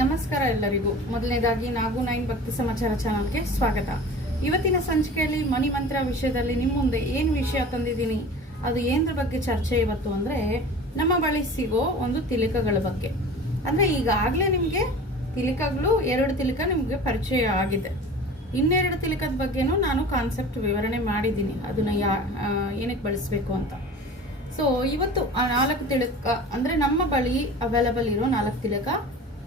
ನಮಸ್ಕಾರ ಎಲ್ಲರಿಗೂ. ಮೊದಲನೇದಾಗಿ ನಾವು 9 ಭಕ್ತಿ ಸಮಾಚಾರ ಚಾನಲ್ಗೆ ಸ್ವಾಗತ. ಇವತ್ತಿನ ಸಂಚಿಕೆಯಲ್ಲಿ ಮನಿ ಮಂತ್ರ ವಿಷಯದಲ್ಲಿ ನಿಮ್ಮ ಮುಂದೆ ಏನು ವಿಷಯ ತಂದಿದ್ದೀನಿ, ಅದು ಏನರ ಬಗ್ಗೆ ಚರ್ಚೆ ಇವತ್ತು ಅಂದರೆ ನಮ್ಮ ಬಳಿ ಸಿಗೋ ಒಂದು ತಿಲಕಗಳ ಬಗ್ಗೆ. ಅಂದರೆ ಈಗಾಗಲೇ ನಿಮಗೆ ತಿಲಕಗಳು 2 ತಿಲಕ ನಿಮಗೆ ಪರಿಚಯ ಆಗಿದೆ. ಇನ್ನೆರಡು ತಿಲಕದ ಬಗ್ಗೆನೂ ನಾನು ಕಾನ್ಸೆಪ್ಟ್ ವಿವರಣೆ ಮಾಡಿದ್ದೀನಿ, ಅದನ್ನ ಏನಕ್ಕೆ ಬಳಸಬೇಕು ಅಂತ. ಸೊ ಇವತ್ತು ಆ 4 ತಿಲಕ ಅಂದರೆ ನಮ್ಮ ಬಳಿ ಅವೈಲಬಲ್ ಇರೋ 4 ತಿಲಕ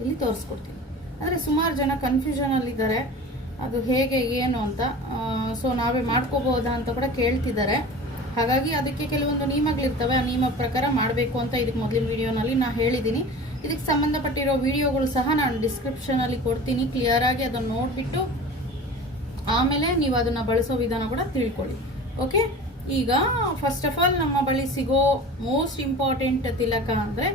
ಇಲ್ಲಿ ತೋರಿಸ್ಕೊಡ್ತೀನಿ. ಅಂದರೆ ಸುಮಾರು ಜನ ಕನ್ಫ್ಯೂಷನಲ್ಲಿದ್ದಾರೆ, ಅದು ಹೇಗೆ ಏನು ಅಂತ. ಸೊ ನಾವೇ ಮಾಡ್ಕೋಬಹುದಾ ಅಂತ ಕೂಡ ಕೇಳ್ತಿದ್ದಾರೆ. ಹಾಗಾಗಿ ಅದಕ್ಕೆ ಕೆಲವೊಂದು ನಿಯಮಗಳಿರ್ತವೆ, ಆ ನಿಯಮ ಪ್ರಕಾರ ಮಾಡಬೇಕು ಅಂತ ಇದಕ್ಕೆ ಮೊದಲಿನ ವಿಡಿಯೋನಲ್ಲಿ ನಾನು ಹೇಳಿದ್ದೀನಿ. ಇದಕ್ಕೆ ಸಂಬಂಧಪಟ್ಟಿರೋ ವಿಡಿಯೋಗಳು ಸಹ ನಾನು ಡಿಸ್ಕ್ರಿಪ್ಷನಲ್ಲಿ ಕೊಡ್ತೀನಿ. ಕ್ಲಿಯರಾಗಿ ಅದನ್ನು ನೋಡಿಬಿಟ್ಟು ಆಮೇಲೆ ನೀವು ಅದನ್ನು ಬಳಸೋ ವಿಧಾನ ಕೂಡ ತಿಳ್ಕೊಳ್ಳಿ. ಓಕೆ, ಈಗ ಫಸ್ಟ್ ಆಫ್ ಆಲ್ ನಮ್ಮ ಬಳಿ ಸಿಗೋ ಮೋಸ್ಟ್ ಇಂಪಾರ್ಟೆಂಟ್ ತಿಲಕ ಅಂದರೆ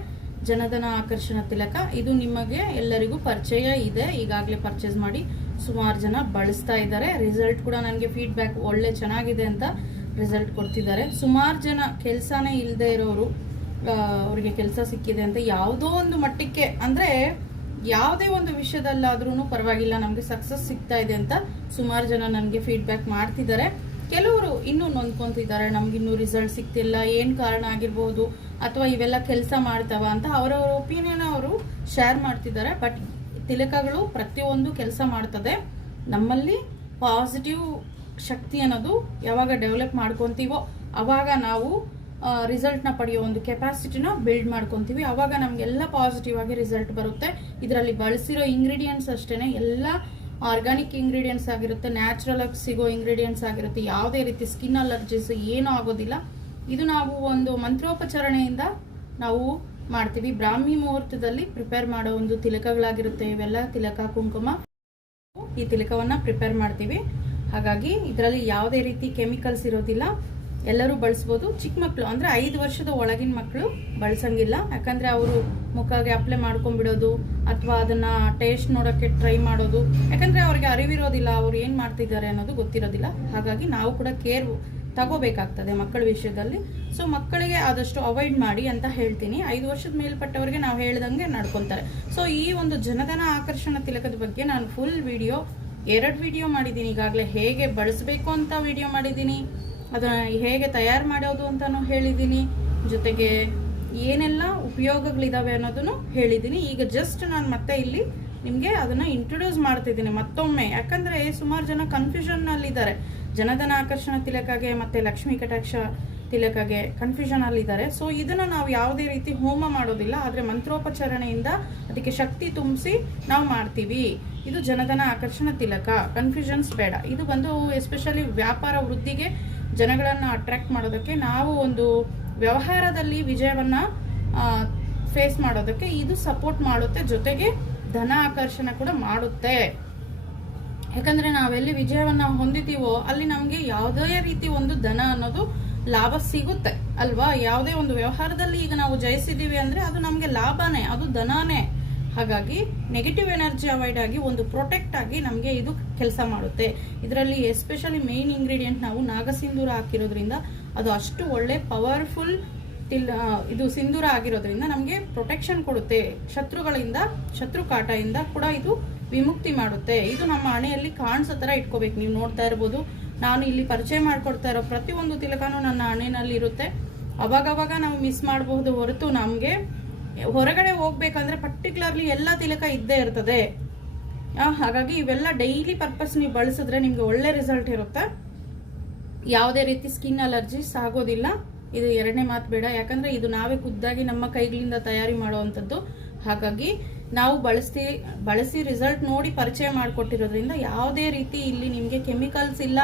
ಜನಧನ ಆಕರ್ಷಣ ತಿಲಕ. ಇದು ನಿಮಗೆ ಎಲ್ಲರಿಗೂ ಪರಿಚಯ ಇದೆ, ಈಗಾಗಲೇ ಪರ್ಚೇಸ್ ಮಾಡಿ ಸುಮಾರು ಜನ ಬಳಸ್ತಾ ಇದ್ದಾರೆ. ರಿಸಲ್ಟ್ ಕೂಡ ನನಗೆ ಫೀಡ್ಬ್ಯಾಕ್ ಒಳ್ಳೆ ಚೆನ್ನಾಗಿದೆ ಅಂತ ರಿಸಲ್ಟ್ ಕೊಡ್ತಿದ್ದಾರೆ. ಸುಮಾರು ಜನ ಕೆಲಸನೇ ಇಲ್ಲದೆ ಇರೋರು ಅವರಿಗೆ ಕೆಲಸ ಸಿಕ್ಕಿದೆ ಅಂತ, ಯಾವುದೋ ಒಂದು ಮಟ್ಟಕ್ಕೆ ಅಂದರೆ ಯಾವುದೇ ಒಂದು ವಿಷಯದಲ್ಲಾದ್ರೂ ಪರವಾಗಿಲ್ಲ ನಮಗೆ ಸಕ್ಸಸ್ ಸಿಗ್ತಾ ಇದೆ ಅಂತ ಸುಮಾರು ಜನ ನನಗೆ ಫೀಡ್ಬ್ಯಾಕ್ ಮಾಡ್ತಿದ್ದಾರೆ. ಕೆಲವರು ಇನ್ನೂ ನೊಂದ್ಕೊಂತಿದ್ದಾರೆ, ನಮ್ಗಿನ್ನೂ ರಿಸಲ್ಟ್ ಸಿಗ್ತಿಲ್ಲ, ಏನು ಕಾರಣ ಆಗಿರ್ಬೋದು, ಅಥವಾ ಇವೆಲ್ಲ ಕೆಲಸ ಮಾಡ್ತಾವ ಅಂತ ಅವರವರ ಒಪಿನಿಯನ್ ಅವರು ಶೇರ್ ಮಾಡ್ತಿದ್ದಾರೆ. ಬಟ್ ತಿಲಕಗಳು ಪ್ರತಿಯೊಂದು ಕೆಲಸ ಮಾಡ್ತದೆ. ನಮ್ಮಲ್ಲಿ ಪಾಸಿಟಿವ್ ಶಕ್ತಿ ಅನ್ನೋದು ಯಾವಾಗ ಡೆವಲಪ್ ಮಾಡ್ಕೊತೀವೋ ಅವಾಗ ನಾವು ರಿಸಲ್ಟ್ನ ಪಡೆಯೋ ಒಂದು ಕೆಪಾಸಿಟಿನ ಬಿಲ್ಡ್ ಮಾಡ್ಕೊತೀವಿ. ಅವಾಗ ನಮಗೆಲ್ಲ ಪಾಸಿಟಿವ್ ಆಗಿ ರಿಸಲ್ಟ್ ಬರುತ್ತೆ. ಇದರಲ್ಲಿ ಬಳಸಿರೋ ಇಂಗ್ರೀಡಿಯೆಂಟ್ಸ್ ಅಷ್ಟೇ ಎಲ್ಲ ಆರ್ಗ್ಯಾನಿಕ್ ಇಂಗ್ರೀಡಿಯೆಂಟ್ಸ್ ಆಗಿರುತ್ತೆ, ನ್ಯಾಚುರಲ್ ಆಗಿ ಸಿಗೋ ಇಂಗ್ರೀಡಿಯೆಂಟ್ಸ್ ಆಗಿರುತ್ತೆ. ಯಾವುದೇ ರೀತಿ ಸ್ಕಿನ್ ಅಲರ್ಜೀಸ್ ಏನೂ ಆಗೋದಿಲ್ಲ. ಇದು ನಾವು ಒಂದು ಮಂತ್ರೋಪಚಾರಣೆಯಿಂದ ನಾವು ಮಾಡ್ತೀವಿ. ಬ್ರಾಹ್ಮಿ ಮುಹೂರ್ತದಲ್ಲಿ ಪ್ರಿಪೇರ್ ಮಾಡೋ ಒಂದು ತಿಲಕಗಳಾಗಿರುತ್ತೆ ಇವೆಲ್ಲ. ತಿಲಕ, ಕುಂಕುಮ, ಈ ತಿಲಕವನ್ನ ಪ್ರಿಪೇರ್ ಮಾಡ್ತೀವಿ. ಹಾಗಾಗಿ ಇದರಲ್ಲಿ ಯಾವುದೇ ರೀತಿ ಕೆಮಿಕಲ್ಸ್ ಇರೋದಿಲ್ಲ, ಎಲ್ಲರೂ ಬಳಸ್ಬೋದು. ಚಿಕ್ಕ ಮಕ್ಕಳು ಅಂದರೆ 5 ವರ್ಷದ ಒಳಗಿನ ಮಕ್ಕಳು ಬಳಸಂಗಿಲ್ಲ, ಯಾಕಂದರೆ ಅವರು ಮುಖಗೆ ಅಪ್ಲೈ ಮಾಡ್ಕೊಂಡ್ಬಿಡೋದು ಅಥವಾ ಅದನ್ನ ಟೇಸ್ಟ್ ನೋಡೋಕ್ಕೆ ಟ್ರೈ ಮಾಡೋದು, ಯಾಕಂದರೆ ಅವ್ರಿಗೆ ಅರಿವಿರೋದಿಲ್ಲ, ಅವ್ರು ಏನು ಮಾಡ್ತಿದ್ದಾರೆ ಅನ್ನೋದು ಗೊತ್ತಿರೋದಿಲ್ಲ. ಹಾಗಾಗಿ ನಾವು ಕೂಡ ಕೇರ್ ತಗೋಬೇಕಾಗ್ತದೆ ಮಕ್ಕಳ ವಿಷಯದಲ್ಲಿ. ಸೊ ಮಕ್ಕಳಿಗೆ ಆದಷ್ಟು ಅವಾಯ್ಡ್ ಮಾಡಿ ಅಂತ ಹೇಳ್ತೀನಿ. 5 ವರ್ಷದ ಮೇಲ್ಪಟ್ಟವರಿಗೆ ನಾವು ಹೇಳ್ದಂಗೆ ನಡ್ಕೊಂತಾರೆ. ಸೊ ಈ ಒಂದು ಜನಧನ ಆಕರ್ಷಣ ತಿಲಕದ ಬಗ್ಗೆ ನಾನು ಫುಲ್ ವಿಡಿಯೋ 2 ವಿಡಿಯೋ ಮಾಡಿದ್ದೀನಿ ಈಗಾಗಲೇ. ಹೇಗೆ ಬಳಸಬೇಕು ಅಂತ ವಿಡಿಯೋ ಮಾಡಿದ್ದೀನಿ, ಅದನ್ನ ಹೇಗೆ ತಯಾರು ಮಾಡೋದು ಅಂತಾನು ಹೇಳಿದ್ದೀನಿ, ಜೊತೆಗೆ ಏನೆಲ್ಲ ಉಪಯೋಗಗಳಿದಾವೆ ಅನ್ನೋದನ್ನು ಹೇಳಿದ್ದೀನಿ. ಈಗ ಜಸ್ಟ್ ನಾನು ಮತ್ತೆ ಇಲ್ಲಿ ನಿಮಗೆ ಅದನ್ನ ಇಂಟ್ರೊಡ್ಯೂಸ್ ಮಾಡ್ತಿದ್ದೀನಿ ಮತ್ತೊಮ್ಮೆ, ಯಾಕಂದ್ರೆ ಸುಮಾರು ಜನ ಕನ್ಫ್ಯೂಷನ್ ಅಲ್ಲಿದ್ದಾರೆ. ಜನಧನ ಆಕರ್ಷಣ ತಿಲಕಗೆ ಮತ್ತೆ ಲಕ್ಷ್ಮೀ ಕಟಾಕ್ಷ ತಿಲಕಗೆ ಕನ್ಫ್ಯೂಷನ್ ಅಲ್ಲಿದ್ದಾರೆ. ಸೊ ಇದನ್ನ ನಾವು ಯಾವುದೇ ರೀತಿ ಹೋಮ ಮಾಡೋದಿಲ್ಲ, ಆದ್ರೆ ಮಂತ್ರೋಪಚಾರಣೆಯಿಂದ ಅದಕ್ಕೆ ಶಕ್ತಿ ತುಂಬಿಸಿ ನಾವು ಮಾಡ್ತೀವಿ. ಇದು ಜನಧನ ಆಕರ್ಷಣ ತಿಲಕ, ಕನ್ಫ್ಯೂಷನ್ಸ್ ಬೇಡ. ಇದು ಬಂದು ಎಸ್ಪೆಷಲಿ ವ್ಯಾಪಾರ ವೃದ್ಧಿಗೆ, ಜನಗಳನ್ನ ಅಟ್ರಾಕ್ಟ್ ಮಾಡೋದಕ್ಕೆ, ನಾವು ಒಂದು ವ್ಯವಹಾರದಲ್ಲಿ ವಿಜಯವನ್ನ ಫೇಸ್ ಮಾಡೋದಕ್ಕೆ ಇದು ಸಪೋರ್ಟ್ ಮಾಡುತ್ತೆ. ಜೊತೆಗೆ ಧನ ಆಕರ್ಷಣ ಕೂಡ ಮಾಡುತ್ತೆ. ಯಾಕಂದ್ರೆ ನಾವೆಲ್ಲಿ ವಿಜಯವನ್ನ ಹೊಂದಿತೀವೋ ಅಲ್ಲಿ ನಮ್ಗೆ ಯಾವುದೇ ರೀತಿ ಒಂದು ಧನ ಅನ್ನೋದು ಲಾಭ ಸಿಗುತ್ತೆ ಅಲ್ವಾ. ಯಾವುದೇ ಒಂದು ವ್ಯವಹಾರದಲ್ಲಿ ಈಗ ನಾವು ಜಯಿಸಿದೀವಿ ಅಂದ್ರೆ ಅದು ನಮ್ಗೆ ಲಾಭನೇ, ಅದು ಧನನೇ. ಹಾಗಾಗಿ ನೆಗೆಟಿವ್ ಎನರ್ಜಿ ಅವಾಯ್ಡ್ ಆಗಿ ಒಂದು ಪ್ರೊಟೆಕ್ಟ್ ಆಗಿ ನಮಗೆ ಇದು ಕೆಲಸ ಮಾಡುತ್ತೆ. ಇದರಲ್ಲಿ ಎಸ್ಪೆಷಲಿ ಮೇನ್ ಇಂಗ್ರೀಡಿಯೆಂಟ್ ನಾವು ನಾಗಸಿಂಧೂರ ಹಾಕಿರೋದ್ರಿಂದ ಅದು ಅಷ್ಟು ಒಳ್ಳೆ ಪವರ್ಫುಲ್ ಇದು ಸಿಂಧೂರ ಆಗಿರೋದ್ರಿಂದ ನಮಗೆ ಪ್ರೊಟೆಕ್ಷನ್ ಕೊಡುತ್ತೆ. ಶತ್ರುಗಳಿಂದ, ಶತ್ರು ಕಾಟದಿಂದ ಕೂಡ ಇದು ವಿಮುಕ್ತಿ ಮಾಡುತ್ತೆ. ಇದು ನಮ್ಮ ಹಣೆಯಲ್ಲಿ ಕಾಣಿಸೋ ಥರ ಇಟ್ಕೋಬೇಕು. ನೀವು ನೋಡ್ತಾ ಇರ್ಬೋದು, ನಾನು ಇಲ್ಲಿ ಪರಿಚಯ ಮಾಡ್ಕೊಡ್ತಾ ಇರೋ ಪ್ರತಿಯೊಂದು ತಿಲಕನೂ ನನ್ನ ಹಣೆಯಲ್ಲಿ ಇರುತ್ತೆ. ಅವಾಗವಾಗ ನಾವು ಮಿಸ್ ಮಾಡಬಹುದು ಹೊರತು ನಮಗೆ ಹೊರಗಡೆ ಹೋಗ್ಬೇಕಂದ್ರೆ ಪರ್ಟಿಕ್ಯುಲರ್ಲಿ ಎಲ್ಲ ತಿಲಕ ಇದ್ದೇ ಇರ್ತದೆ. ಹಾಗಾಗಿ ಇವೆಲ್ಲ ಡೈಲಿ ಪರ್ಪಸ್ ನೀವು ಬಳಸಿದ್ರೆ ನಿಮ್ಗೆ ಒಳ್ಳೆ ರಿಸಲ್ಟ್ ಇರುತ್ತೆ. ಯಾವುದೇ ರೀತಿ ಸ್ಕಿನ್ ಅಲರ್ಜೀಸ್ ಆಗೋದಿಲ್ಲ. ಇದು 2ನೇ ಮಾತು ಬೇಡ, ಯಾಕಂದ್ರೆ ಇದು ನಾವೇ ಖುದ್ದಾಗಿ ನಮ್ಮ ಕೈಗಳಿಂದ ತಯಾರಿ ಮಾಡುವಂಥದ್ದು. ಹಾಗಾಗಿ ನಾವು ಬಳಸಿ ರಿಸಲ್ಟ್ ನೋಡಿ ಪರಿಚಯ ಮಾಡಿಕೊಟ್ಟಿರೋದ್ರಿಂದ ಯಾವುದೇ ರೀತಿ ಇಲ್ಲಿ ನಿಮಗೆ ಕೆಮಿಕಲ್ಸ್ ಇಲ್ಲ,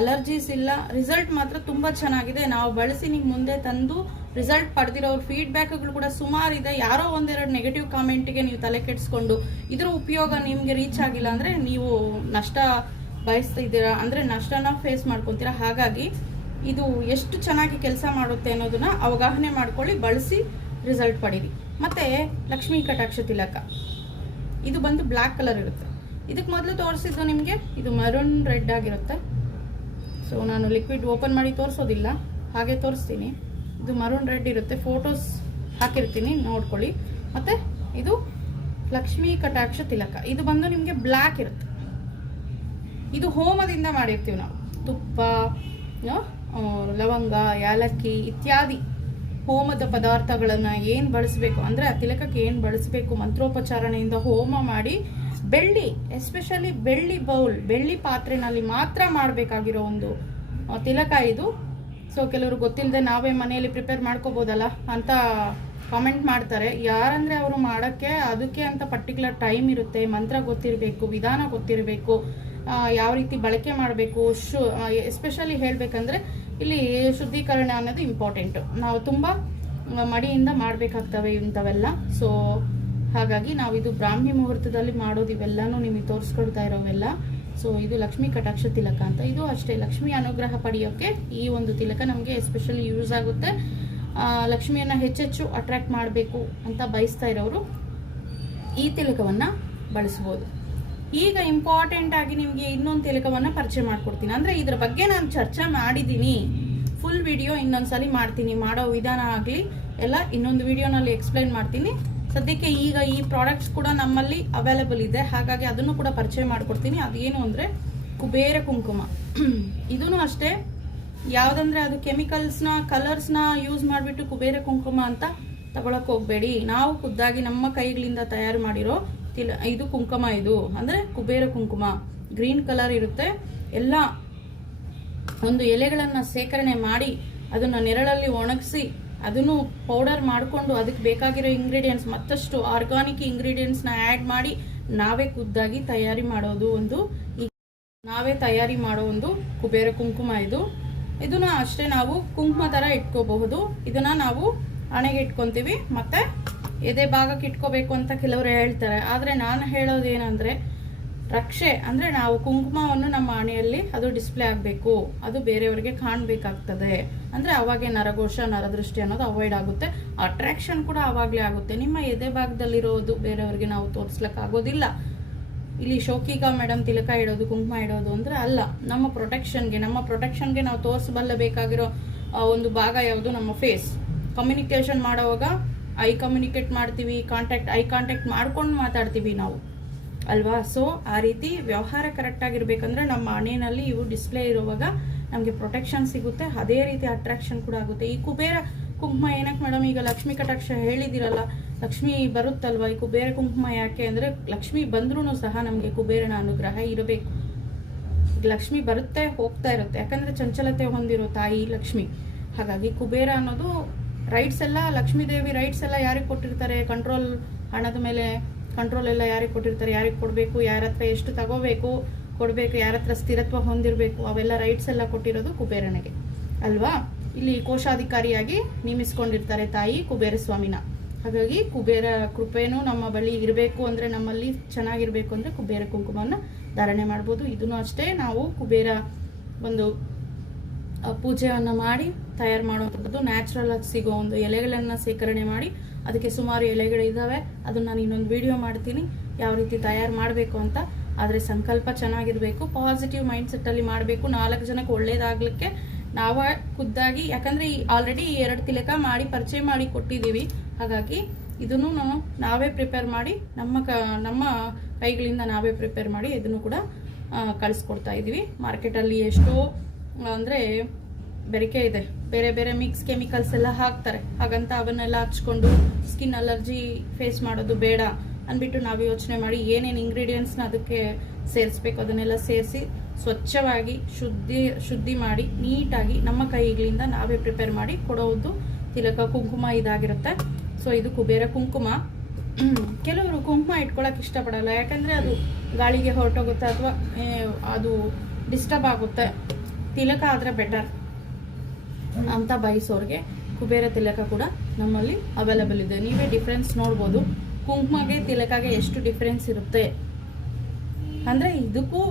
ಅಲರ್ಜೀಸ್ ಇಲ್ಲ. ರಿಸಲ್ಟ್ ಮಾತ್ರ ತುಂಬಾ ಚೆನ್ನಾಗಿದೆ. ನಾವು ಬಳಸಿ ನಿಮ್ಗೆ ಮುಂದೆ ತಂದು ರಿಸಲ್ಟ್ ಪಡೆದಿರೋರು ಫೀಡ್ಬ್ಯಾಕ್ಗಳು ಕೂಡ ಸುಮಾರು ಇದೆ. ಯಾರೋ 1-2 ನೆಗೆಟಿವ್ ಕಾಮೆಂಟ್ಗೆ ನೀವು ತಲೆ ಕೆಡಿಸ್ಕೊಂಡು ಇದ್ರ ಉಪಯೋಗ ನಿಮ್ಗೆ ರೀಚ್ ಆಗಿಲ್ಲ ಅಂದ್ರೆ ನೀವು ನಷ್ಟ ಬಯಸ್ತಿದ್ದೀರಾ, ಅಂದ್ರೆ ನಷ್ಟನ ಫೇಸ್ ಮಾಡ್ಕೊತೀರಾ. ಹಾಗಾಗಿ ಇದು ಎಷ್ಟು ಚೆನ್ನಾಗಿ ಕೆಲಸ ಮಾಡುತ್ತೆ ಅನ್ನೋದನ್ನ ಅವಗಾಹನೆ ಮಾಡ್ಕೊಳ್ಳಿ, ಬಳಸಿ ರಿಸಲ್ಟ್ ಪಡೀರಿ. ಮತ್ತೆ ಲಕ್ಷ್ಮೀ ಕಟಾಕ್ಷ ತಿಲಕ, ಇದು ಬಂದು ಬ್ಲ್ಯಾಕ್ ಕಲರ್ ಇರುತ್ತೆ. ಇದಕ್ಕೆ ಮೊದಲು ತೋರಿಸಿದ್ದು ನಿಮಗೆ ಇದು ಮರೂನ್ ರೆಡ್ ಆಗಿರುತ್ತೆ. ಸೊ ನಾನು ಲಿಕ್ವಿಡ್ ಓಪನ್ ಮಾಡಿ ತೋರಿಸೋದಿಲ್ಲ, ಹಾಗೆ ತೋರಿಸ್ತೀನಿ. ಇದು ಮರೂನ್ ರೆಡ್ ಇರುತ್ತೆ, ಫೋಟೋಸ್ ಹಾಕಿರ್ತೀನಿ ನೋಡ್ಕೊಳ್ಳಿ. ಮತ್ತು ಇದು ಲಕ್ಷ್ಮೀ ಕಟಾಕ್ಷ ತಿಲಕ. ಇದು ಬಂದು ನಿಮಗೆ ಬ್ಲ್ಯಾಕ್ ಇರುತ್ತೆ. ಇದು ಹೋಮದಿಂದ ಮಾಡಿರ್ತೀವಿ ನಾವು. ತುಪ್ಪ, ಲವಂಗ, ಯಾಲಕ್ಕಿ ಇತ್ಯಾದಿ ಹೋಮದ ಪದಾರ್ಥಗಳನ್ನು ಏನು ಬಳಸಬೇಕು ಅಂದರೆ ಆ ತಿಲಕಕ್ಕೆ ಏನು ಬಳಸಬೇಕು ಮಂತ್ರೋಪಚಾರಣೆಯಿಂದ ಹೋಮ ಮಾಡಿ ಬೆಳ್ಳಿ, ಎಸ್ಪೆಷಲಿ ಬೆಳ್ಳಿ ಬೌಲ್, ಬೆಳ್ಳಿ ಪಾತ್ರೆನಲ್ಲಿ ಮಾತ್ರ ಮಾಡಬೇಕಾಗಿರೋ ಒಂದು ತಿಲಕ ಇದು. ಸೊ ಕೆಲವರು ಗೊತ್ತಿಲ್ಲದೆ ನಾವೇ ಮನೆಯಲ್ಲಿ ಪ್ರಿಪೇರ್ ಮಾಡ್ಕೋಬೋದಲ್ಲ ಅಂತ ಕಾಮೆಂಟ್ ಮಾಡ್ತಾರೆ. ಯಾರಂದರೆ ಅವರು ಮಾಡೋಕ್ಕೆ ಅದಕ್ಕೆ ಅಂತ ಪರ್ಟಿಕ್ಯುಲರ್ ಟೈಮ್ ಇರುತ್ತೆ, ಮಂತ್ರ ಗೊತ್ತಿರಬೇಕು, ವಿಧಾನ ಗೊತ್ತಿರಬೇಕು, ಯಾವ ರೀತಿ ಬಳಕೆ ಮಾಡಬೇಕು. ಎಸ್ಪೆಷಲಿ ಹೇಳಬೇಕಂದ್ರೆ ಇಲ್ಲಿ ಶುದ್ಧೀಕರಣ ಅನ್ನೋದು ಇಂಪಾರ್ಟೆಂಟು. ನಾವು ತುಂಬ ಮಡಿಯಿಂದ ಮಾಡಬೇಕಾಗ್ತವೆ ಇಂಥವೆಲ್ಲ. ಸೊ ಹಾಗಾಗಿ ನಾವು ಇದು ಬ್ರಾಹ್ಮಿ ಮುಹೂರ್ತದಲ್ಲಿ ಮಾಡೋದು ಇವೆಲ್ಲನೂ ನಿಮಗೆ ತೋರಿಸ್ಕೊಡ್ತಾ ಇರೋವೆಲ್ಲ. ಸೊ ಇದು ಲಕ್ಷ್ಮೀ ಕಟಾಕ್ಷ ತಿಲಕ ಅಂತ. ಇದು ಅಷ್ಟೇ, ಲಕ್ಷ್ಮಿ ಅನುಗ್ರಹ ಪಡೆಯೋಕ್ಕೆ ಈ ಒಂದು ತಿಲಕ ನಮಗೆ ಎಸ್ಪೆಷಲಿ ಯೂಸ್ ಆಗುತ್ತೆ. ಲಕ್ಷ್ಮಿಯನ್ನು ಹೆಚ್ಚೆಚ್ಚು ಅಟ್ರಾಕ್ಟ್ ಮಾಡಬೇಕು ಅಂತ ಬಯಸ್ತಾ ಇರೋರು ಈ ತಿಲಕವನ್ನು ಬಳಸ್ಬೋದು. ಈಗ ಇಂಪಾರ್ಟೆಂಟ್ ಆಗಿ ನಿಮಗೆ ಇನ್ನೊಂದು ತಿಲಕವನ್ನು ಪರಿಚಯ ಮಾಡ್ಕೊಡ್ತೀನಿ. ಅಂದರೆ ಇದ್ರ ಬಗ್ಗೆ ನಾನು ಚರ್ಚೆ ಮಾಡಿದ್ದೀನಿ, ಫುಲ್ ವಿಡಿಯೋ ಇನ್ನೊಂದ್ಸಲಿ ಮಾಡ್ತೀನಿ. ಮಾಡೋ ವಿಧಾನ ಆಗಲಿ ಎಲ್ಲ ಇನ್ನೊಂದು ವಿಡಿಯೋನಲ್ಲಿ ಎಕ್ಸ್ಪ್ಲೈನ್ ಮಾಡ್ತೀನಿ. ಸದ್ಯಕ್ಕೆ ಈಗ ಈ ಪ್ರಾಡಕ್ಟ್ಸ್ ಕೂಡ ನಮ್ಮಲ್ಲಿ ಅವೈಲೇಬಲ್ ಇದೆ, ಹಾಗಾಗಿ ಅದನ್ನು ಕೂಡ ಪರಿಚಯ ಮಾಡ್ಕೊಡ್ತೀನಿ. ಅದೇನು ಅಂದರೆ ಕುಬೇರ ಕುಂಕುಮ. ಇದೂ ಅಷ್ಟೇ, ಯಾವುದಂದ್ರೆ ಅದು ಕೆಮಿಕಲ್ಸ್ನ, ಕಲರ್ಸ್ನ ಯೂಸ್ ಮಾಡಿಬಿಟ್ಟು ಕುಬೇರ ಕುಂಕುಮ ಅಂತ ತಗೊಳಕ್ ಹೋಗ್ಬೇಡಿ. ನಾವು ಖುದ್ದಾಗಿ ನಮ್ಮ ಕೈಗಳಿಂದ ತಯಾರು ಮಾಡಿರೋ ಇದು ಕುಂಕುಮ. ಇದು ಅಂದರೆ ಕುಬೇರ ಕುಂಕುಮ ಗ್ರೀನ್ ಕಲರ್ ಇರುತ್ತೆ. ಎಲ್ಲ ಒಂದು ಎಲೆಗಳನ್ನು ಸೇಕರಣೆ ಮಾಡಿ ಅದನ್ನು ನೆರಳಲ್ಲಿ ಒಣಗಿಸಿ ಅದನ್ನು ಪೌಡರ್ ಮಾಡಿಕೊಂಡು ಅದಕ್ಕೆ ಬೇಕಾಗಿರೋ ಇಂಗ್ರೀಡಿಯೆಂಟ್ಸ್, ಮತ್ತಷ್ಟು ಆರ್ಗಾನಿಕ್ ಇಂಗ್ರೀಡಿಯೆಂಟ್ಸ್ನ ಆ್ಯಡ್ ಮಾಡಿ ನಾವೇ ಖುದ್ದಾಗಿ ತಯಾರಿ ಮಾಡೋ ಒಂದು ಕುಬೇರ ಕುಂಕುಮ ಇದು. ಇದನ್ನ ಅಷ್ಟೇ ನಾವು ಕುಂಕುಮ ಥರ ಇಟ್ಕೋಬಹುದು. ಇದನ್ನ ನಾವು ಹಣೆಗೆ ಇಟ್ಕೊತೀವಿ, ಮತ್ತೆ ಎದೆ ಭಾಗಕ್ಕೆ ಇಟ್ಕೋಬೇಕು ಅಂತ ಕೆಲವರು ಹೇಳ್ತಾರೆ. ಆದರೆ ನಾನು ಹೇಳೋದೇನೆಂದರೆ ರಕ್ಷೆ ಅಂದರೆ ನಾವು ಕುಂಕುಮವನ್ನು ನಮ್ಮ ಹಣೆಯಲ್ಲಿ ಅದು ಡಿಸ್ಪ್ಲೇ ಆಗಬೇಕು, ಅದು ಬೇರೆಯವರಿಗೆ ಕಾಣಬೇಕಾಗ್ತದೆ. ಅಂದರೆ ಅವಾಗೆ ನರಘೋಷ, ನರದೃಷ್ಟಿ ಅನ್ನೋದು ಅವಾಯ್ಡ್ ಆಗುತ್ತೆ. ಅಟ್ರಾಕ್ಷನ್ ಕೂಡ ಆವಾಗಲೇ ಆಗುತ್ತೆ. ನಿಮ್ಮ ಎದೆ ಭಾಗದಲ್ಲಿರೋದು ಬೇರೆಯವರಿಗೆ ನಾವು ತೋರಿಸ್ಲಿಕ್ಕಾಗೋದಿಲ್ಲ. ಇಲ್ಲಿ ಶೋಕಿಗ ಮೇಡಮ್ ತಿಲಕ ಇಡೋದು, ಕುಂಕುಮ ಇಡೋದು ಅಂದರೆ ಅಲ್ಲ, ನಮ್ಮ ಪ್ರೊಟೆಕ್ಷನ್ಗೆ ನಾವು ತೋರಿಸಬಲ್ಲಬೇಕಾಗಿರೋ ಒಂದು ಭಾಗ ಯಾವುದು? ನಮ್ಮ ಫೇಸ್. ಕಮ್ಯುನಿಕೇಷನ್ ಮಾಡೋವಾಗ ಐ ಕಮ್ಯುನಿಕೇಟ್ ಮಾಡ್ತೀವಿ, ಐ ಕಾಂಟ್ಯಾಕ್ಟ್ ಮಾಡ್ಕೊಂಡು ಮಾತಾಡ್ತೀವಿ ನಾವು ಅಲ್ವಾ. ಸೊ ಆ ರೀತಿ ವ್ಯವಹಾರ ಕರೆಕ್ಟಾಗಿರ್ಬೇಕಂದ್ರೆ ನಮ್ಮ ಹಣೆಯಲ್ಲಿ ಇವು ಡಿಸ್ಪ್ಲೇ ಇರುವಾಗ ನಮಗೆ ಪ್ರೊಟೆಕ್ಷನ್ ಸಿಗುತ್ತೆ, ಅದೇ ರೀತಿ ಅಟ್ರಾಕ್ಷನ್ ಕೂಡ ಆಗುತ್ತೆ. ಈ ಕುಬೇರ ಕುಂಕುಮ ಏನಕ್ಕೆ ಮೇಡಮ್, ಈಗ ಲಕ್ಷ್ಮೀ ಕಟಾಕ್ಷ ಹೇಳಿದಿರಲ್ಲ, ಲಕ್ಷ್ಮಿ ಬರುತ್ತಲ್ವ, ಈ ಕುಬೇರ ಕುಂಕುಮ ಯಾಕೆ ಅಂದರೆ ಲಕ್ಷ್ಮಿ ಬಂದ್ರೂ ಸಹ ನಮಗೆ ಕುಬೇರನ ಅನುಗ್ರಹ ಇರಬೇಕು. ಲಕ್ಷ್ಮಿ ಬರುತ್ತೆ ಹೋಗ್ತಾ ಇರುತ್ತೆ, ಯಾಕಂದರೆ ಚಂಚಲತೆ ಹೊಂದಿರೋ ತಾಯಿ ಲಕ್ಷ್ಮಿ. ಹಾಗಾಗಿ ಕುಬೇರ ಅನ್ನೋದು ರೈಟ್ಸ್ ಎಲ್ಲ, ಲಕ್ಷ್ಮೀ ದೇವಿ ರೈಟ್ಸ್ ಎಲ್ಲ ಯಾರಿಗೆ ಕೊಟ್ಟಿರ್ತಾರೆ? ಕಂಟ್ರೋಲ್, ಹಣದ ಮೇಲೆ ಕಂಟ್ರೋಲ್ ಎಲ್ಲ ಯಾರಿಗೆ ಕೊಟ್ಟಿರ್ತಾರೆ? ಯಾರಿಗೆ ಕೊಡಬೇಕು, ಯಾರ ಹತ್ರ ಎಷ್ಟು ತಗೋಬೇಕು, ಕೊಡಬೇಕು, ಯಾರ ಹತ್ರ ಸ್ಥಿರತ್ವ ಹೊಂದಿರಬೇಕು, ಅವೆಲ್ಲ ರೈಟ್ಸ್ ಎಲ್ಲ ಕೊಟ್ಟಿರೋದು ಕುಬೇರನಿಗೆ ಅಲ್ವಾ. ಇಲ್ಲಿ ಕೋಶಾಧಿಕಾರಿಯಾಗಿ ನೇಮಿಸ್ಕೊಂಡಿರ್ತಾರೆ ತಾಯಿ ಕುಬೇರ ಸ್ವಾಮಿನ. ಹಾಗಾಗಿ ಕುಬೇರ ಕೃಪೆನೂ ನಮ್ಮ ಬಳಿ ಇರಬೇಕು ಅಂದರೆ, ನಮ್ಮಲ್ಲಿ ಚೆನ್ನಾಗಿರಬೇಕು ಅಂದರೆ ಕುಬೇರ ಕುಂಕುಮವನ್ನು ಧಾರಣೆ ಮಾಡ್ಬೋದು. ಇದನ್ನು ಅಷ್ಟೇ, ನಾವು ಕುಬೇರ ಒಂದು ಪೂಜೆಯನ್ನು ಮಾಡಿ ತಯಾರು ಮಾಡುವಂಥದ್ದು. ನ್ಯಾಚುರಲ್ ಆಗಿ ಸಿಗೋ ಒಂದು ಎಲೆಗಳನ್ನು ಸೇಕರಣೆ ಮಾಡಿ, ಅದಕ್ಕೆ ಸುಮಾರು ಎಲೆಗಳಿದ್ದಾವೆ, ಅದನ್ನು ನಾನು ಇನ್ನೊಂದು ವಿಡಿಯೋ ಮಾಡ್ತೀನಿ ಯಾವ ರೀತಿ ತಯಾರು ಮಾಡಬೇಕು ಅಂತ. ಆದರೆ ಸಂಕಲ್ಪ ಚೆನ್ನಾಗಿರಬೇಕು, ಪಾಸಿಟಿವ್ ಮೈಂಡ್ಸೆಟ್ಟಲ್ಲಿ ಮಾಡಬೇಕು. 4 ಜನಕ್ಕೆ ಒಳ್ಳೇದಾಗಲಿಕ್ಕೆ ನಾವು ಖುದ್ದಾಗಿ, ಯಾಕಂದರೆ ಆಲ್ರೆಡಿ 2 ತಿಲಕ ಮಾಡಿ ಪರಿಚಯ ಮಾಡಿ ಕೊಟ್ಟಿದ್ದೀವಿ. ಹಾಗಾಗಿ ಇದನ್ನು ನಾವೇ ಪ್ರಿಪೇರ್ ಮಾಡಿ ನಮ್ಮ ಕೈಗಳಿಂದ ನಾವೇ ಪ್ರಿಪೇರ್ ಮಾಡಿ ಇದನ್ನು ಕೂಡ ಕಳಿಸ್ಕೊಡ್ತಾ ಇದ್ದೀವಿ. ಮಾರ್ಕೆಟಲ್ಲಿ ಎಷ್ಟೋ ಅಂದರೆ ಬೆರಿಕೆ ಇದೆ, ಬೇರೆ ಬೇರೆ ಮಿಕ್ಸ್ ಕೆಮಿಕಲ್ಸ್ ಎಲ್ಲ ಹಾಕ್ತಾರೆ. ಹಾಗಂತ ಅವನ್ನೆಲ್ಲ ಹಚ್ಕೊಂಡು ಸ್ಕಿನ್ ಅಲರ್ಜಿ ಫೇಸ್ ಮಾಡೋದು ಬೇಡ ಅಂದ್ಬಿಟ್ಟು ನಾವು ಯೋಚನೆ ಮಾಡಿ ಏನೇನು ಇಂಗ್ರೀಡಿಯೆಂಟ್ಸ್ನ ಅದಕ್ಕೆ ಸೇರಿಸ್ಬೇಕು ಅದನ್ನೆಲ್ಲ ಸೇರಿಸಿ ಸ್ವಚ್ಛವಾಗಿ ಶುದ್ಧಿ ಮಾಡಿ ನೀಟಾಗಿ ನಮ್ಮ ಕೈಗಳಿಂದ ನಾವೇ ಪ್ರಿಪೇರ್ ಮಾಡಿ ಕೊಡೋದು ತಿಲಕ ಕುಂಕುಮ ಇದಾಗಿರುತ್ತೆ. ಸೊ ಇದು ಕುಬೇರ ಕುಂಕುಮ. ಕೆಲವರು ಕುಂಕುಮ ಇಟ್ಕೊಳಕ್ಕೆ ಇಷ್ಟಪಡಲ್ಲ, ಯಾಕಂದರೆ ಅದು ಗಾಳಿಗೆ ಹೊರಟೋಗುತ್ತೆ ಅಥವಾ ಅದು ಡಿಸ್ಟರ್ಬ್ ಆಗುತ್ತೆ. ತಿಲಕ ಆದರೆ ಬೆಟರ್ ಅಂತ ಬಯಸೋರಿಗೆ ಕುಬೇರ ತಿಲಕ ಕೂಡ ನಮ್ಮಲ್ಲಿ ಅವೈಲೇಬಲ್ ಇದೆ. ನೀವೇ ಡಿಫ್ರೆನ್ಸ್ ನೋಡ್ಬೋದು, ಕುಂಕುಮಗೆ ತಿಲಕಗೆ ಎಷ್ಟು ಡಿಫ್ರೆನ್ಸ್ ಇರುತ್ತೆ ಅಂದರೆ. ಇದಕ್ಕೂ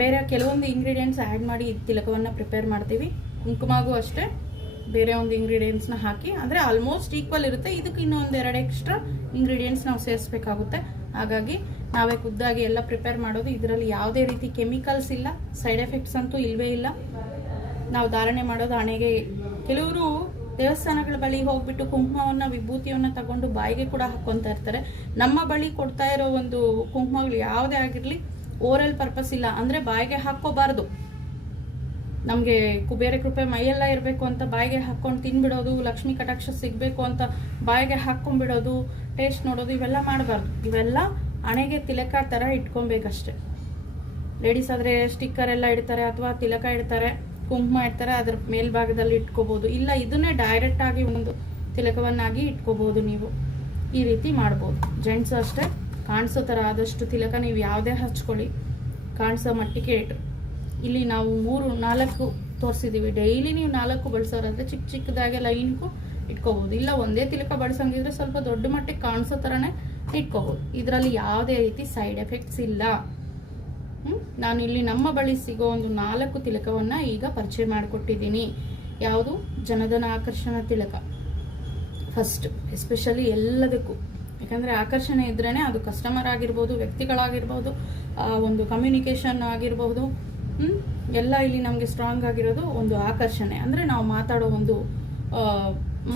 ಬೇರೆ ಕೆಲವೊಂದು ಇಂಗ್ರೀಡಿಯೆಂಟ್ಸ್ ಆ್ಯಡ್ ಮಾಡಿ ತಿಲಕವನ್ನು ಪ್ರಿಪೇರ್ ಮಾಡ್ತೀವಿ. ಕುಂಕುಮಗೂ ಅಷ್ಟೇ ಬೇರೆ ಒಂದು ಇಂಗ್ರೀಡಿಯೆಂಟ್ಸ್ನ ಹಾಕಿ, ಅಂದರೆ ಆಲ್ಮೋಸ್ಟ್ ಈಕ್ವಲ್ ಇರುತ್ತೆ. ಇದಕ್ಕೆ ಇನ್ನೂ 1-2 ಎಕ್ಸ್ಟ್ರಾ ಇಂಗ್ರೀಡಿಯೆಂಟ್ಸ್ ನಾವು ಸೇರಿಸ್ಬೇಕಾಗುತ್ತೆ. ಹಾಗಾಗಿ ನಾವೇ ಖುದ್ದಾಗಿ ಎಲ್ಲ ಪ್ರಿಪೇರ್ ಮಾಡೋದು. ಇದರಲ್ಲಿ ಯಾವುದೇ ರೀತಿ ಕೆಮಿಕಲ್ಸ್ ಇಲ್ಲ, ಸೈಡ್ ಎಫೆಕ್ಟ್ಸ್ ಅಂತೂ ಇಲ್ಲವೇ ಇಲ್ಲ. ನಾವು ಧಾರಣೆ ಮಾಡೋದು ಹಣೆಗೆ. ಕೆಲವರು ದೇವಸ್ಥಾನಗಳ ಬಳಿ ಹೋಗ್ಬಿಟ್ಟು ಕುಂಕುಮವನ್ನ ವಿಭೂತಿಯನ್ನ ತಗೊಂಡು ಬಾಯಿಗೆ ಕೂಡ ಹಾಕೊಂತ ಇರ್ತಾರೆ. ನಮ್ಮ ಬಳಿ ಕೊಡ್ತಾ ಇರೋ ಒಂದು ಕುಂಕುಮಗಳು ಯಾವುದೇ ಆಗಿರ್ಲಿ ಓರಲ್ ಪರ್ಪಸ್ ಇಲ್ಲ, ಅಂದ್ರೆ ಬಾಯಿಗೆ ಹಾಕೋಬಾರ್ದು. ನಮ್ಗೆ ಕುಬೇರ ಕೃಪೆ ಮೈಯೆಲ್ಲ ಇರಬೇಕು ಅಂತ ಬಾಯಿಗೆ ಹಾಕೊಂಡು ತಿನ್ಬಿಡೋದು, ಲಕ್ಷ್ಮೀ ಕಟಾಕ್ಷ ಸಿಗ್ಬೇಕು ಅಂತ ಬಾಯಿಗೆ ಹಾಕೊಂಡ್ಬಿಡೋದು, ಟೇಸ್ಟ್ ನೋಡೋದು, ಇವೆಲ್ಲ ಮಾಡಬಾರ್ದು. ಇವೆಲ್ಲ ಹಣೆಗೆ ತಿಲಕ ತರ ಇಟ್ಕೊಬೇಕಷ್ಟೆ. ಲೇಡೀಸ್ ಆದ್ರೆ ಸ್ಟಿಕ್ಕರ್ ಎಲ್ಲ ಇಡ್ತಾರೆ ಅಥವಾ ತಿಲಕ ಇಡ್ತಾರೆ, ಕುಂಕುಮ ಇಡ್ತಾರೆ, ಅದ್ರ ಮೇಲ್ಭಾಗದಲ್ಲಿ ಇಟ್ಕೋಬಹುದು. ಇಲ್ಲ ಇದನ್ನೇ ಡೈರೆಕ್ಟ್ ಆಗಿ ಒಂದು ತಿಲಕವನ್ನಾಗಿ ಇಟ್ಕೋಬಹುದು. ನೀವು ಈ ರೀತಿ ಮಾಡ್ಬೋದು. ಜೆಂಟ್ಸ್ ಅಷ್ಟೇ ಕಾಣಿಸೋ ತರ ಆದಷ್ಟು ತಿಲಕ ನೀವು ಯಾವುದೇ ಹಚ್ಕೊಳ್ಳಿ, ಕಾಣಿಸೋ ಮಟ್ಟಿಗೆ ಇಟ್ಟು. ಇಲ್ಲಿ ನಾವು 3-4 ತೋರಿಸಿದೀವಿ. ಡೈಲಿ ನೀವು 4 ಬಳಸೋರಾದ್ರೆ ಚಿಕ್ಕ ಚಿಕ್ಕದಾಗೆ ಲೈನ್ಗೂ ಇಟ್ಕೋಬಹುದು. ಇಲ್ಲ ಒಂದೇ ತಿಲಕ ಬಳಸಂಗಿದ್ರೆ ಸ್ವಲ್ಪ ದೊಡ್ಡ ಮಟ್ಟಿಗೆ ಕಾಣಿಸೋ ತರನೇ ಇಟ್ಕೋಬಹುದು. ಇದರಲ್ಲಿ ಯಾವುದೇ ರೀತಿ ಸೈಡ್ ಎಫೆಕ್ಟ್ಸ್ ಇಲ್ಲ. ನಾನು ಇಲ್ಲಿ ನಮ್ಮ ಬಳಿ ಸಿಗೋ ಒಂದು 4 ತಿಲಕವನ್ನ ಈಗ ಪರಿಚಯ ಮಾಡಿಕೊಟ್ಟಿದ್ದೀನಿ. ಯಾವುದು? ಜನಧನ ಆಕರ್ಷಣ ತಿಲಕ ಫಸ್ಟ್, ಎಸ್ಪೆಷಲಿ ಎಲ್ಲದಕ್ಕೂ. ಯಾಕಂದ್ರೆ ಆಕರ್ಷಣೆ ಇದ್ರೇನೆ ಅದು ಕಸ್ಟಮರ್ ಆಗಿರ್ಬೋದು, ವ್ಯಕ್ತಿಗಳಾಗಿರ್ಬೋದು, ಒಂದು ಕಮ್ಯುನಿಕೇಶನ್ ಆಗಿರ್ಬೋದು, ಎಲ್ಲ ಇಲ್ಲಿ ನಮಗೆ ಸ್ಟ್ರಾಂಗ್ ಆಗಿರೋದು ಒಂದು ಆಕರ್ಷಣೆ. ಅಂದ್ರೆ ನಾವು ಮಾತಾಡೋ ಒಂದು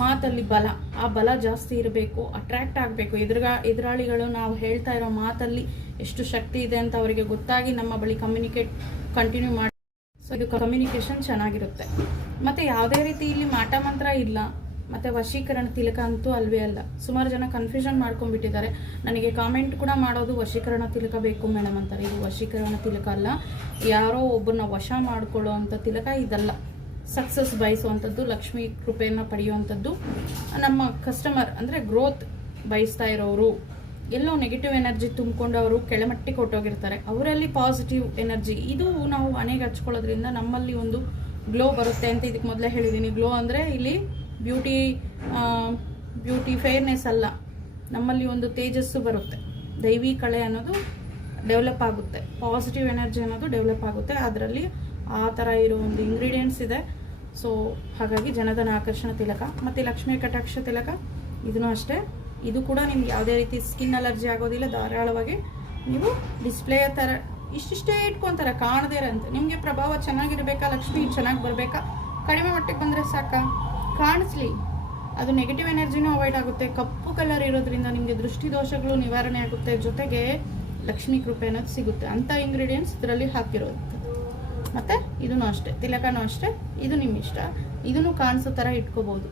ಮಾತಲ್ಲಿ ಬಲ, ಆ ಬಲ ಜಾಸ್ತಿ ಇರಬೇಕು, ಅಟ್ರಾಕ್ಟ್ ಆಗಬೇಕು. ಎದುರಾಳಿಗಳು ನಾವು ಹೇಳ್ತಾ ಇರೋ ಮಾತಲ್ಲಿ ಎಷ್ಟು ಶಕ್ತಿ ಇದೆ ಅಂತ ಅವರಿಗೆ ಗೊತ್ತಾಗಿ ನಮ್ಮ ಬಳಿ ಕಂಟಿನ್ಯೂ ಮಾಡಿ. ಸೊ ಇದು ಕಮ್ಯುನಿಕೇಶನ್ ಚೆನ್ನಾಗಿರುತ್ತೆ. ಮತ್ತೆ ಯಾವುದೇ ರೀತಿ ಇಲ್ಲಿ ಮಾಟ ಮಂತ್ರ ಇಲ್ಲ. ಮತ್ತೆ ವಶೀಕರಣ ತಿಲಕ ಅಂತೂ ಅಲ್ವೇ ಅಲ್ಲ. ಸುಮಾರು ಜನ ಕನ್ಫ್ಯೂಷನ್ ಮಾಡ್ಕೊಂಡ್ಬಿಟ್ಟಿದ್ದಾರೆ. ನನಗೆ ಕಾಮೆಂಟ್ ಕೂಡ ಮಾಡೋದು ವಶೀಕರಣ ತಿಲಕ ಬೇಕು ಮೇಡಮ್ ಅಂತಾರೆ. ಇದು ವಶೀಕರಣ ತಿಲಕ ಅಲ್ಲ, ಯಾರೋ ಒಬ್ಬರನ್ನ ವಶ ಮಾಡ್ಕೊಳ್ಳೋ ಅಂತ ತಿಲಕ ಇದಲ್ಲ. ಸಕ್ಸಸ್ ಬಯಸುವಂಥದ್ದು, ಲಕ್ಷ್ಮೀ ಕೃಪೆಯನ್ನು ಪಡೆಯುವಂಥದ್ದು. ನಮ್ಮ ಕಸ್ಟಮರ್ ಅಂದರೆ ಗ್ರೋತ್ ಬಯಸ್ತಾ ಇರೋರು, ಎಲ್ಲೋ ನೆಗೆಟಿವ್ ಎನರ್ಜಿ ತುಂಬಿಕೊಂಡು ಅವರು ಕೆಳಮಟ್ಟಿಗೆ ಹೊಟ್ಟೋಗಿರ್ತಾರೆ, ಅವರಲ್ಲಿ ಪಾಸಿಟಿವ್ ಎನರ್ಜಿ. ಇದು ನಾವು ಹಣೆಗೆ ಹಚ್ಕೊಳ್ಳೋದ್ರಿಂದ ನಮ್ಮಲ್ಲಿ ಒಂದು ಗ್ಲೋ ಬರುತ್ತೆ ಅಂತ ಇದಕ್ಕೆ ಮೊದಲೇ ಹೇಳಿದ್ದೀನಿ. ಗ್ಲೋ ಅಂದರೆ ಇಲ್ಲಿ ಬ್ಯೂಟಿ ಫೇರ್ನೆಸ್ ಅಲ್ಲ, ನಮ್ಮಲ್ಲಿ ಒಂದು ತೇಜಸ್ಸು ಬರುತ್ತೆ. ದೈವಿ ಕಳೆ ಅನ್ನೋದು ಡೆವಲಪ್ ಆಗುತ್ತೆ, ಪಾಸಿಟಿವ್ ಎನರ್ಜಿ ಅನ್ನೋದು ಡೆವಲಪ್ ಆಗುತ್ತೆ. ಅದರಲ್ಲಿ ಆ ಥರ ಇರೋ ಒಂದು ಇಂಗ್ರೀಡಿಯೆಂಟ್ಸ್ ಇದೆ. ಸೊ ಹಾಗಾಗಿ ಜನಧನ ಆಕರ್ಷಣ ತಿಲಕ ಮತ್ತು ಲಕ್ಷ್ಮೀ ಕಟಾಕ್ಷ ತಿಲಕ ಇದನ್ನು ಅಷ್ಟೇ. ಇದು ಕೂಡ ನಿಮ್ಗೆ ಯಾವುದೇ ರೀತಿ ಸ್ಕಿನ್ ಅಲರ್ಜಿ ಆಗೋದಿಲ್ಲ. ಧಾರಾಳವಾಗಿ ನೀವು ಡಿಸ್ಪ್ಲೇ ಥರ ಇಷ್ಟಿಷ್ಟೇ ಇಟ್ಕೊತಾರೆ, ಕಾಣದೇ ಇರೋಂಥ. ನಿಮಗೆ ಪ್ರಭಾವ ಚೆನ್ನಾಗಿರ್ಬೇಕಾ, ಲಕ್ಷ್ಮಿ ಚೆನ್ನಾಗಿ ಬರಬೇಕಾ, ಕಡಿಮೆ ಮಟ್ಟಿಗೆ ಬಂದರೆ ಸಾಕಾ, ಕಾಣಿಸ್ಲಿ. ಅದು ನೆಗೆಟಿವ್ ಎನರ್ಜಿನೂ ಅವಾಯ್ಡ್ ಆಗುತ್ತೆ. ಕಪ್ಪು ಕಲರ್ ಇರೋದ್ರಿಂದ ನಿಮಗೆ ದೃಷ್ಟಿ ದೋಷಗಳು ನಿವಾರಣೆ ಆಗುತ್ತೆ. ಜೊತೆಗೆ ಲಕ್ಷ್ಮೀ ಕೃಪೆ ಅನ್ನೋದು ಸಿಗುತ್ತೆ. ಅಂಥ ಇಂಗ್ರೀಡಿಯೆಂಟ್ಸ್ ಇದರಲ್ಲಿ ಹಾಕಿರೋದು. ಮತ್ತು ಇದೂ ಅಷ್ಟೇ, ತಿಲಕನೂ ಅಷ್ಟೇ. ಇದು ನಿಮ್ಮ ಇಷ್ಟ. ಇದನ್ನು ಕಾಣಿಸೋ ಥರ ಇಟ್ಕೋಬೋದು.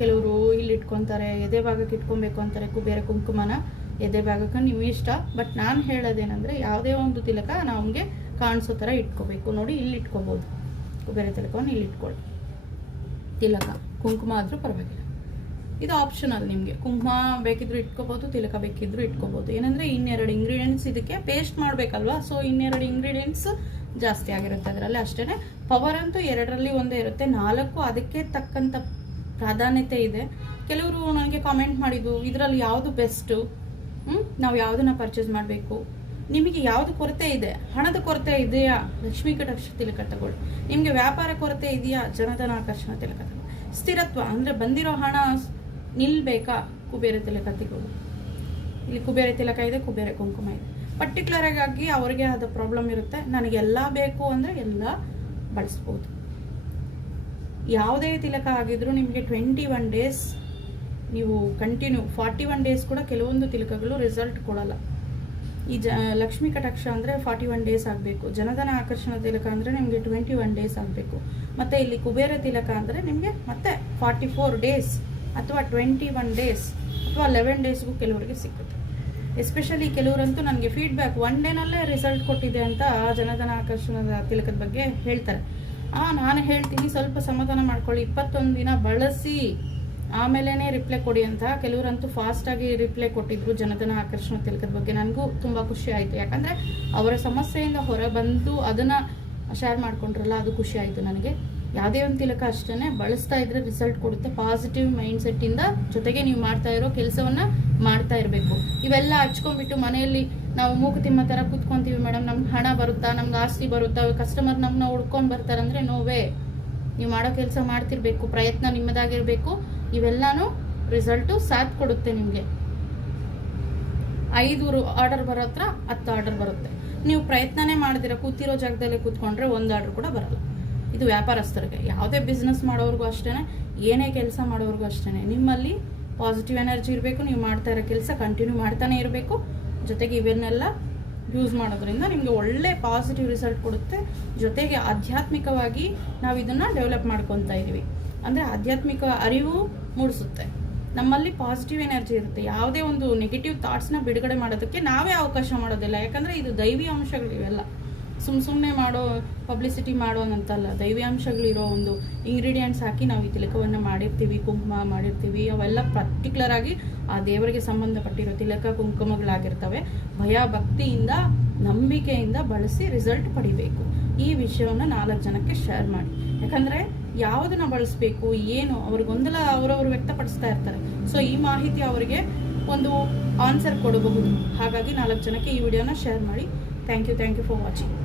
ಕೆಲವರು ಇಲ್ಲಿ ಇಟ್ಕೊತಾರೆ, ಎದೆ ಭಾಗಕ್ಕೆ ಇಟ್ಕೊಬೇಕು ಅಂತಾರೆ ಕುಬೇರ ಕುಂಕುಮನ. ಎದೆ ಭಾಗಕ್ಕೆ ನಿಮ್ಮ ಇಷ್ಟ. ಬಟ್ ನಾನು ಹೇಳೋದೇನೆಂದರೆ ಯಾವುದೇ ಒಂದು ತಿಲಕ ನಮಗೆ ಕಾಣಿಸೋ ಥರ ಇಟ್ಕೋಬೇಕು. ನೋಡಿ ಇಲ್ಲಿ ಇಟ್ಕೋಬೋದು, ಕುಬೇರ ತಿಲಕವನ್ನು ಇಲ್ಲಿ ಇಟ್ಕೊಳ್ಳಿ. ತಿಲಕ ಕುಂಕುಮ ಆದರೂ ಪರವಾಗಿಲ್ಲ, ಇದು ಆಪ್ಷನಲ್. ನಿಮಗೆ ಕುಂಕುಮ ಬೇಕಿದ್ರು ಇಟ್ಕೋಬೋದು, ತಿಲಕ ಬೇಕಿದ್ರು ಇಟ್ಕೋಬೋದು. ಏನಂದರೆ ಇನ್ನೆರಡು ಇಂಗ್ರೀಡಿಯೆಂಟ್ಸ್ ಇದಕ್ಕೆ ಪೇಸ್ಟ್ ಮಾಡಬೇಕಲ್ವಾ. ಸೊ ಇನ್ನೆರಡು ಇಂಗ್ರೀಡಿಯೆಂಟ್ಸ್ ಜಾಸ್ತಿ ಆಗಿರುತ್ತೆ ಅದರಲ್ಲಿ. ಅಷ್ಟೇ, ಪವರ್ ಅಂತೂ 2ರಲ್ಲಿ 1 ಇರುತ್ತೆ. 4 ಅದಕ್ಕೆ ತಕ್ಕಂಥ ಪ್ರಾಧಾನ್ಯತೆ ಇದೆ. ಕೆಲವರು ನನಗೆ ಕಾಮೆಂಟ್ ಮಾಡಿದ್ದು ಇದರಲ್ಲಿ ಯಾವುದು ಬೆಸ್ಟು, ನಾವು ಯಾವುದನ್ನ ಪರ್ಚೇಸ್ ಮಾಡಬೇಕು, ನಿಮಗೆ ಯಾವುದು ಕೊರತೆ ಇದೆ, ಹಣದ ಕೊರತೆ ಇದೆಯಾ, ಲಕ್ಷ್ಮೀ ಕಟಾಕ್ಷ ತಿಲಕ ತಗೊಳ್ಳಿ. ನಿಮಗೆ ವ್ಯಾಪಾರ ಕೊರತೆ ಇದೆಯಾ, ಜನಧನ ಆಕರ್ಷಣ ತಿಲಕ ತಗೊಳ್ಳಿ. ಸ್ಥಿರತ್ವ ಅಂದರೆ ಬಂದಿರೋ ಹಣ ನಿಲ್ಬೇಕಾ, ಕುಬೇರ ತಿಲಕ ತಗೊಳ್ಳಿ. ಇಲ್ಲಿ ಕುಬೇರ ತಿಲಕ ಇದೆ, ಕುಬೇರ ಕುಂಕುಮ ಇದೆ. ಪರ್ಟಿಕ್ಯುಲರ್ ಆಗಿ ಅವ್ರಿಗೆ ಆದ ಪ್ರಾಬ್ಲಮ್ ಇರುತ್ತೆ. ನನಗೆಲ್ಲ ಬೇಕು ಅಂದರೆ ಎಲ್ಲ ಬಳಸ್ಬೋದು. ಯಾವುದೇ ತಿಲಕ ಆಗಿದ್ರೂ ನಿಮಗೆ 21 ಡೇಸ್ ನೀವು ಕಂಟಿನ್ಯೂ, 41 ಡೇಸ್ ಕೂಡ ಕೆಲವೊಂದು ತಿಲಕಗಳು ರಿಸಲ್ಟ್ ಕೊಡಲ್ಲ. ಈ ಲಕ್ಷ್ಮೀ ಕಟಾಕ್ಷ ಅಂದರೆ 41 ಡೇಸ್ ಆಗಬೇಕು. ಜನಧನ ಆಕರ್ಷಣ ತಿಲಕ ಅಂದರೆ ನಿಮಗೆ 21 ಡೇಸ್ ಆಗಬೇಕು. ಮತ್ತು ಇಲ್ಲಿ ಕುಬೇರ ತಿಲಕ ಅಂದರೆ ನಿಮಗೆ ಮತ್ತೆ 44 ಡೇಸ್ ಅಥವಾ 21 ಡೇಸ್ ಅಥವಾ 11 ಡೇಸ್ಗೂ ಕೆಲವರಿಗೆ ಸಿಗುತ್ತೆ. ಎಸ್ಪೆಷಲಿ ಕೆಲವರಂತೂ ನನಗೆ ಫೀಡ್ಬ್ಯಾಕ್ 1 ಡೇನಲ್ಲೇ ರಿಸಲ್ಟ್ ಕೊಟ್ಟಿದೆ ಅಂತ ಜನಧನ ಆಕರ್ಷಣದ ತಿಲಕದ ಬಗ್ಗೆ ಹೇಳ್ತಾರೆ. ನಾನು ಹೇಳ್ತೀನಿ ಸ್ವಲ್ಪ ಸಮಾಧಾನ ಮಾಡ್ಕೊಳ್ಳಿ, 21 ದಿನ ಬಳಸಿ ಆಮೇಲೆ ರಿಪ್ಲೈ ಕೊಡಿ ಅಂತ. ಕೆಲವರಂತೂ ಫಾಸ್ಟಾಗಿ ರಿಪ್ಲೈ ಕೊಟ್ಟಿದ್ರು ಜನಧನ ಆಕರ್ಷಣ ತಿಲಕದ ಬಗ್ಗೆ. ನನಗೂ ತುಂಬ ಖುಷಿ ಆಯಿತು. ಯಾಕಂದರೆ ಅವರ ಸಮಸ್ಯೆಯಿಂದ ಹೊರ ಬಂದು ಅದನ್ನು ಶೇರ್ ಮಾಡ್ಕೊಂಡ್ರಲ್ಲ, ಅದು ಖುಷಿ ಆಯಿತು ನನಗೆ. ಯಾವುದೇ ಒಂದು ತಿಲಕ ಅಷ್ಟೇ ಬಳಸ್ತಾ ಇದ್ರೆ ರಿಸಲ್ಟ್ ಕೊಡುತ್ತೆ. ಪಾಸಿಟಿವ್ ಮೈಂಡ್ ಸೆಟ್ಟಿಂದ ಜೊತೆಗೆ ನೀವು ಮಾಡ್ತಾ ಇರೋ ಕೆಲಸವನ್ನು ಮಾಡ್ತಾ ಇರಬೇಕು. ಇವೆಲ್ಲ ಹಚ್ಕೊಂಡ್ಬಿಟ್ಟು ಮನೆಯಲ್ಲಿ ನಾವು ಮೂಕುತಿಮ್ಮ ಥರ ಕೂತ್ಕೊಂತೀವಿ, ಮೇಡಮ್ ನಮ್ಗೆ ಹಣ ಬರುತ್ತಾ, ನಮ್ಗೆ ಆಸ್ತಿ ಬರುತ್ತಾ, ಕಸ್ಟಮರ್ ನಮ್ಮನ್ನ ಹುಡ್ಕೊಂಡು ಬರ್ತಾರಂದ್ರೆ ನೋವೇ. ನೀವು ಮಾಡೋ ಕೆಲಸ ಮಾಡ್ತಿರ್ಬೇಕು, ಪ್ರಯತ್ನ ನಿಮ್ಮದಾಗಿರಬೇಕು. ಇವೆಲ್ಲನೂ ರಿಸಲ್ಟು ಸಾಥ್ ಕೊಡುತ್ತೆ. ನಿಮಗೆ 5 ಆರ್ಡರ್ ಬರೋ ಹತ್ರ 10 ಆರ್ಡರ್ ಬರುತ್ತೆ. ನೀವು ಪ್ರಯತ್ನನೇ ಮಾಡಿದಿರ ಕೂತಿರೋ ಜಾಗದಲ್ಲೇ ಕೂತ್ಕೊಂಡ್ರೆ 1 ಆರ್ಡರ್ ಕೂಡ ಬರಲ್ಲ. ಇದು ವ್ಯಾಪಾರಸ್ಥರಿಗೆ, ಯಾವುದೇ ಬಿಸ್ನೆಸ್ ಮಾಡೋರ್ಗೂ ಅಷ್ಟೇ, ಏನೇ ಕೆಲಸ ಮಾಡೋರ್ಗೂ ಅಷ್ಟೇ. ನಿಮ್ಮಲ್ಲಿ ಪಾಸಿಟಿವ್ ಎನರ್ಜಿ ಇರಬೇಕು, ನೀವು ಮಾಡ್ತಾ ಇರೋ ಕೆಲಸ ಕಂಟಿನ್ಯೂ ಮಾಡ್ತಾನೆ ಇರಬೇಕು. ಜೊತೆಗೆ ಇವನ್ನೆಲ್ಲ ಯೂಸ್ ಮಾಡೋದ್ರಿಂದ ನಿಮಗೆ ಒಳ್ಳೆ ಪಾಸಿಟಿವ್ ರಿಸಲ್ಟ್ ಕೊಡುತ್ತೆ. ಜೊತೆಗೆ ಆಧ್ಯಾತ್ಮಿಕವಾಗಿ ನಾವು ಇದನ್ನು ಡೆವಲಪ್ ಮಾಡ್ಕೊತಾ ಇದ್ದೀವಿ. ಅಂದರೆ ಆಧ್ಯಾತ್ಮಿಕ ಅರಿವು ಮೂಡಿಸುತ್ತೆ. ನಮ್ಮಲ್ಲಿ ಪಾಸಿಟಿವ್ ಎನರ್ಜಿ ಇರುತ್ತೆ. ಯಾವುದೇ ಒಂದು ನೆಗೆಟಿವ್ ಥಾಟ್ಸ್ನ ಬಿಡುಗಡೆ ಮಾಡೋದಕ್ಕೆ ನಾವೇ ಅವಕಾಶ ಮಾಡೋದಿಲ್ಲ. ಯಾಕಂದರೆ ಇದು ದೈವಿ ಅಂಶಗಳು ಇವೆಲ್ಲ. ಸುಮ್ಮನೆ ಮಾಡೋ ಪಬ್ಲಿಸಿಟಿ ಮಾಡೋನಂತಲ್ಲ, ದೈವಿ ಅಂಶಗಳಿರೋ ಒಂದು ಇಂಗ್ರೀಡಿಯೆಂಟ್ಸ್ ಹಾಕಿ ನಾವು ಈ ತಿಲಕವನ್ನು ಮಾಡಿರ್ತೀವಿ, ಕುಂಕುಮ ಮಾಡಿರ್ತೀವಿ. ಅವೆಲ್ಲ ಪರ್ಟಿಕ್ಯುಲರ್ ಆಗಿ ಆ ದೇವರಿಗೆ ಸಂಬಂಧಪಟ್ಟಿರೋ ತಿಲಕ ಕುಂಕುಮಗಳಾಗಿರ್ತವೆ. ಭಯ ಭಕ್ತಿಯಿಂದ ನಂಬಿಕೆಯಿಂದ ಬಳಸಿ ರಿಸಲ್ಟ್ ಪಡಿಬೇಕು. ಈ ವಿಷಯವನ್ನು 4 ಜನಕ್ಕೆ ಶೇರ್ ಮಾಡಿ. ಯಾಕಂದರೆ ಯಾವುದನ್ನ ಬಳಸಬೇಕು ಏನು ಅವ್ರ ಗೊಂದಲ ಅವರವರು ವ್ಯಕ್ತಪಡಿಸ್ತಾ ಇರ್ತಾರೆ. ಸೊ ಈ ಮಾಹಿತಿ ಅವರಿಗೆ ಒಂದು ಆನ್ಸರ್ ಕೊಡಬಹುದು. ಹಾಗಾಗಿ 4 ಜನಕ್ಕೆ ಈ ವಿಡಿಯೋನ ಶೇರ್ ಮಾಡಿ. Thank you for watching.